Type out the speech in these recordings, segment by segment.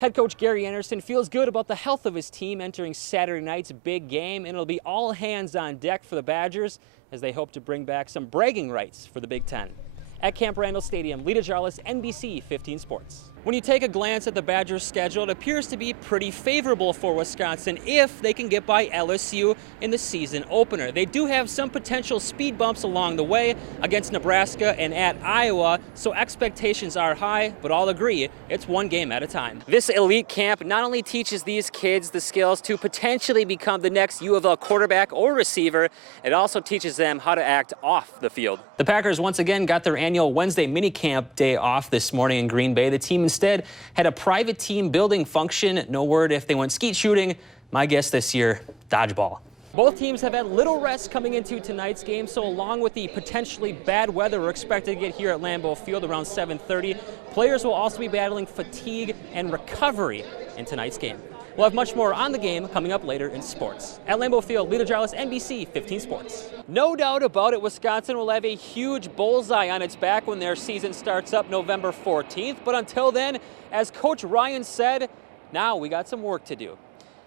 Head coach Gary Anderson feels good about the health of his team entering Saturday night's big game, and it'll be all hands on deck for the Badgers as they hope to bring back some bragging rights for the Big Ten. At Camp Randall Stadium, DeJarlais, NBC 15 Sports. When you take a glance at the Badgers' schedule, it appears to be pretty favorable for Wisconsin if they can get by LSU in the season opener. They do have some potential speed bumps along the way against Nebraska and at Iowa, so expectations are high, but all agree it's one game at a time. This elite camp not only teaches these kids the skills to potentially become the next U of L quarterback or receiver, it also teaches them how to act off the field. The Packers once again got their annual Wednesday minicamp day off this morning in Green Bay. The team instead had a private team building function. No word if they went skeet shooting. My guess this year, dodgeball. Both teams have had little rest coming into tonight's game, so along with the potentially bad weather we're expected to get here at Lambeau Field around 7:30, players will also be battling fatigue and recovery in tonight's game. We'll have much more on the game coming up later in sports. At Lambeau Field, DeJarlais, NBC 15 Sports. No doubt about it, Wisconsin will have a huge bullseye on its back when their season starts up November 14th. But until then, as Coach Ryan said, now we got some work to do.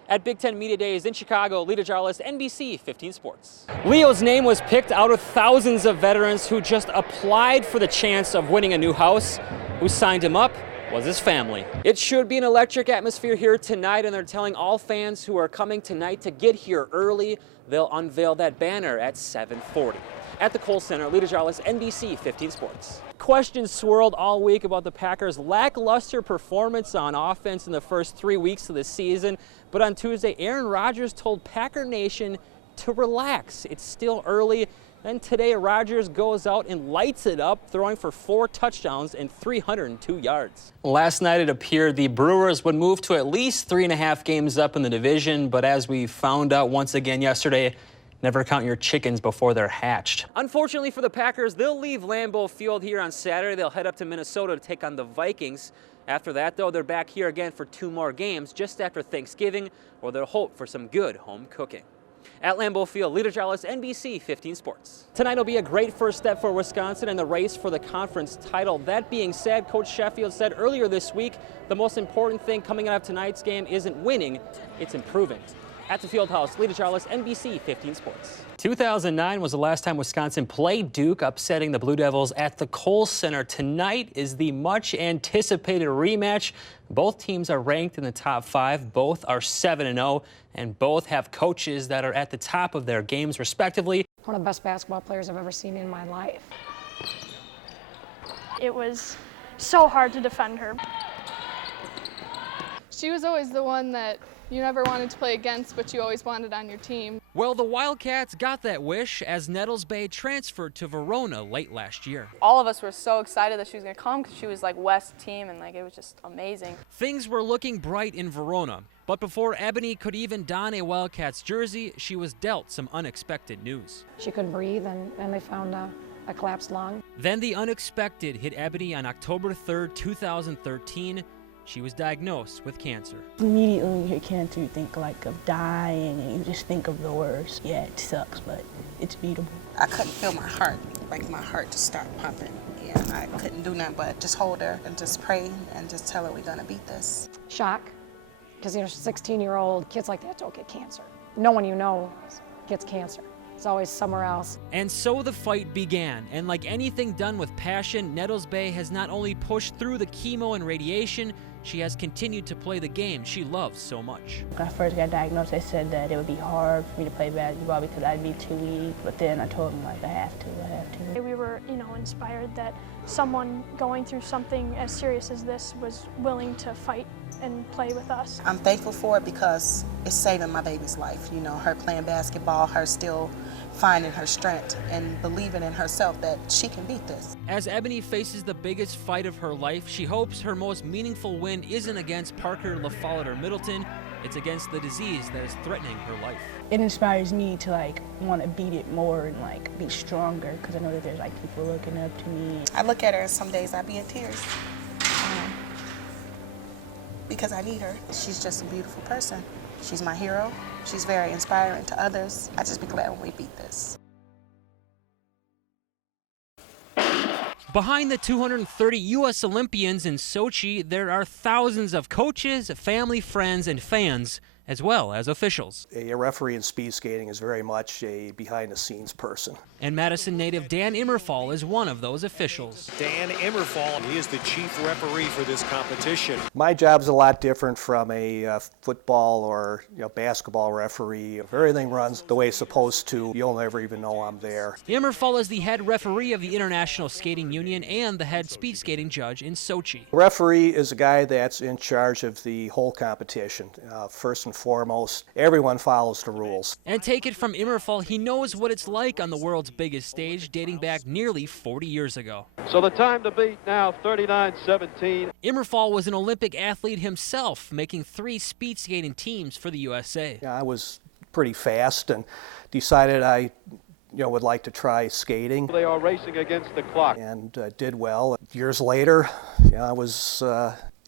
At Big Ten Media Days in Chicago, DeJarlais, NBC 15 Sports. Leo's name was picked out of thousands of veterans who just applied for the chance of winning a new house. Who signed him up was his family. It should be an electric atmosphere here tonight, and they're telling all fans who are coming tonight to get here early. They'll unveil that banner at 7:40. At the Kohl Center, DeJarlais, NBC 15 Sports. Questions swirled all week about the Packers' lackluster performance on offense in the first 3 weeks of the season, but on Tuesday, Aaron Rodgers told Packer Nation to relax. It's still early. Then today, Rodgers goes out and lights it up, throwing for 4 touchdowns and 302 yards. Last night, it appeared the Brewers would move to at least 3.5 games up in the division, but as we found out once again yesterday, never count your chickens before they're hatched. Unfortunately for the Packers, they'll leave Lambeau Field here on Saturday. They'll head up to Minnesota to take on the Vikings. After that, though, they're back here again for 2 more games just after Thanksgiving, where they'll hope for some good home cooking. At Lambeau Field, DeJarlais, NBC 15 Sports. Tonight will be a great first step for Wisconsin in the race for the conference title. That being said, Coach Sheffield said earlier this week, the most important thing coming out of tonight's game isn't winning, it's improving. At the Fieldhouse, DeJarlais, NBC 15 Sports. 2009 was the last time Wisconsin played Duke, upsetting the Blue Devils at the Kohl Center. Tonight is the much-anticipated rematch. Both teams are ranked in the top 5. Both are 7-0, and both have coaches that are at the top of their games, respectively. One of the best basketball players I've ever seen in my life. It was so hard to defend her. She was always the one that you never wanted to play against, but you always wanted on your team. Well, the Wildcats got that wish as Nettles Bay transferred to Verona late last year. All of us were so excited that she was going to come because she was like West team and like it was just amazing. Things were looking bright in Verona, but before Ebony could even don a Wildcats jersey, she was dealt some unexpected news. She couldn't breathe, and they found a collapsed lung. Then the unexpected hit Ebony on October 3rd, 2013. She was diagnosed with cancer. Immediately when you hear cancer, you think like of dying, and you just think of the worst. Yeah, it sucks, but it's beatable. I couldn't feel my heart, like my heart just start pumping. Yeah, I couldn't do nothing but just hold her and just pray and just tell her we're gonna beat this. Shock, because 16-year-old kids like that don't get cancer. No one you know gets cancer. It's always somewhere else. And so the fight began, and like anything done with passion, Nettles Bay has not only pushed through the chemo and radiation, she has continued to play the game she loves so much. When I first got diagnosed, they said that it would be hard for me to play basketball because I'd be too weak, but then I told them like I have to. We were, inspired that someone going through something as serious as this was willing to fight and play with us. I'm thankful for it because it's saving my baby's life. Her playing basketball, her still finding her strength and believing in herself that she can beat this. As Ebony faces the biggest fight of her life, she hopes her most meaningful win isn't against Parker, LaFollette, or Middleton. It's against the disease that is threatening her life. It inspires me to want to beat it more and be stronger because I know that there's people looking up to me. I look at her and some days I be in tears because I need her. She's just a beautiful person. She's my hero. She's very inspiring to others. I just be glad when we beat this. Behind the 230 U.S. Olympians in Sochi, there are thousands of coaches, family, friends, and fans, as well as officials. A referee in speed skating is very much a behind-the-scenes person. And Madison native Dan Immerfall is one of those officials. Dan Immerfall, he is the chief referee for this competition. My job's a lot different from a football or basketball referee. If everything runs the way it's supposed to, you'll never even know I'm there. Immerfall is the head referee of the International Skating Union and the head speed skating judge in Sochi. The referee is a guy that's in charge of the whole competition. First and foremost, everyone follows the rules. And take it from Immerfall, he knows what it's like on the world's biggest stage, dating back nearly 40 years ago. So the time to beat now, 39:17. Immerfall was an Olympic athlete himself, making 3 speed skating teams for the USA. I was pretty fast and decided I would like to try skating. They are racing against the clock. And did well. Years later, I was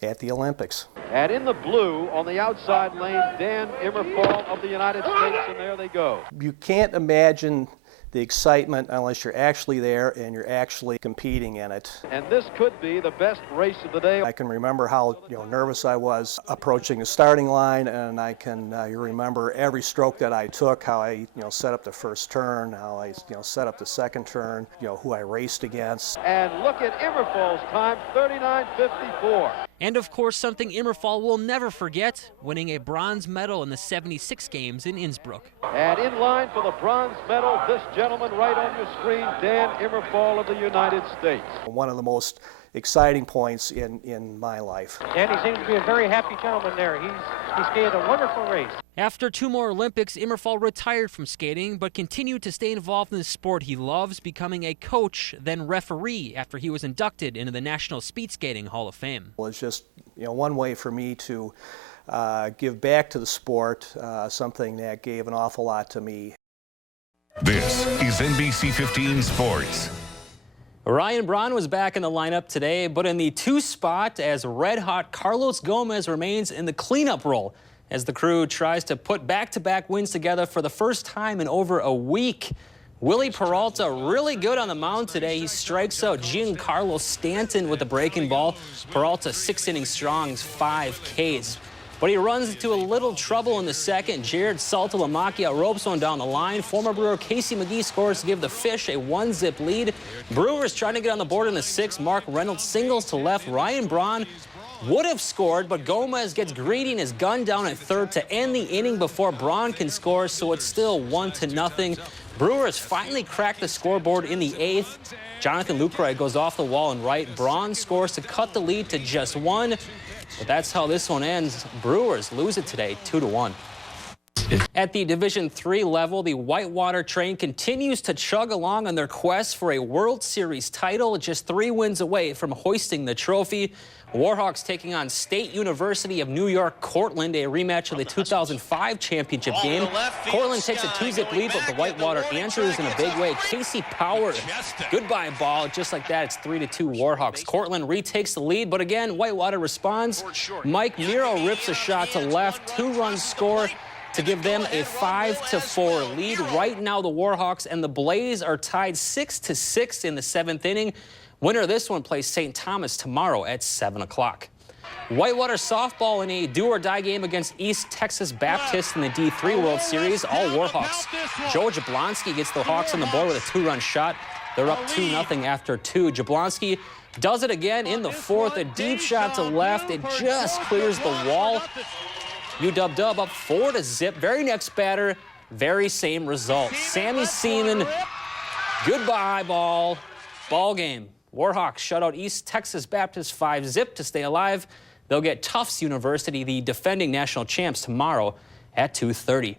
at the Olympics. And in the blue, on the outside lane, Dan Immerfall of the United States, and there they go. You can't imagine the excitement unless you're actually there and you're actually competing in it. And this could be the best race of the day. I can remember how nervous I was approaching the starting line, and I can remember every stroke that I took, how I set up the first turn, how I set up the second turn, who I raced against. And look at Immerfall's time, 39:54. And of course, something Immerfall will never forget, winning a bronze medal in the 76 games in Innsbruck. And in line for the bronze medal, this gentleman right on your screen, Dan Immerfall of the United States. One of the most exciting points in my life. And he seems to be a very happy gentleman there. He skated a wonderful race. After 2 more Olympics, Immerfall retired from skating, but continued to stay involved in the sport he loves, becoming a coach, then referee, after he was inducted into the National Speed Skating Hall of Fame. Well, it's just one way for me to give back to the sport, something that gave an awful lot to me. This is NBC 15 Sports. Ryan Braun was back in the lineup today, but in the 2 spot as red-hot Carlos Gomez remains in the cleanup role as the crew tries to put back-to-back wins together for the first time in over a week. Willie Peralta really good on the mound today. He strikes out Giancarlo Stanton with the breaking ball. Peralta 6 innings strong, 5 Ks. But he runs into a little trouble in the second. Jared Saltalamacchia ropes one down the line. Former Brewer Casey McGee scores to give the Fish a 1-zip lead. Brewers trying to get on the board in the 6th. Mark Reynolds singles to left. Ryan Braun would have scored, but Gomez gets greedy and is gunned down at 3rd to end the inning before Braun can score, so it's still 1-0. Brewers finally crack the scoreboard in the 8th. Jonathan Lucroy goes off the wall and right. Braun scores to cut the lead to just 1. But that's how this one ends. Brewers lose it today, 2-1. At the Division III level, the Whitewater train continues to chug along on their quest for a World Series title, just 3 wins away from hoisting the trophy. Warhawks taking on State University of New York Cortland, a rematch of the 2005 championship game. Cortland takes a 2-zip lead, but the Whitewater answers in a big way. Casey Power, goodbye ball, just like that, it's 3-2 Warhawks. Cortland retakes the lead, but again, Whitewater responds. Mike Miro rips a shot to left, 2-run score to give them a 5-4 lead. Right now, the Warhawks and the Blaze are tied 6-6 in the 7th inning. Winner of this one plays St. Thomas tomorrow at 7 o'clock. Whitewater softball in a do-or-die game against East Texas Baptist in the D3 World Series. All Warhawks. Joe Jablonski gets the Hawks on the board with a 2-run shot. They're up 2-0 after 2. Jablonski does it again in the 4th. A deep shot to left. It just clears the wall. UW up 4-0. Very next batter, very same result. Sammy Seaman, goodbye ball. Ball game. Warhawks shut out East Texas Baptist 5-0 to stay alive. They'll get Tufts University, the defending national champs, tomorrow at 2:30.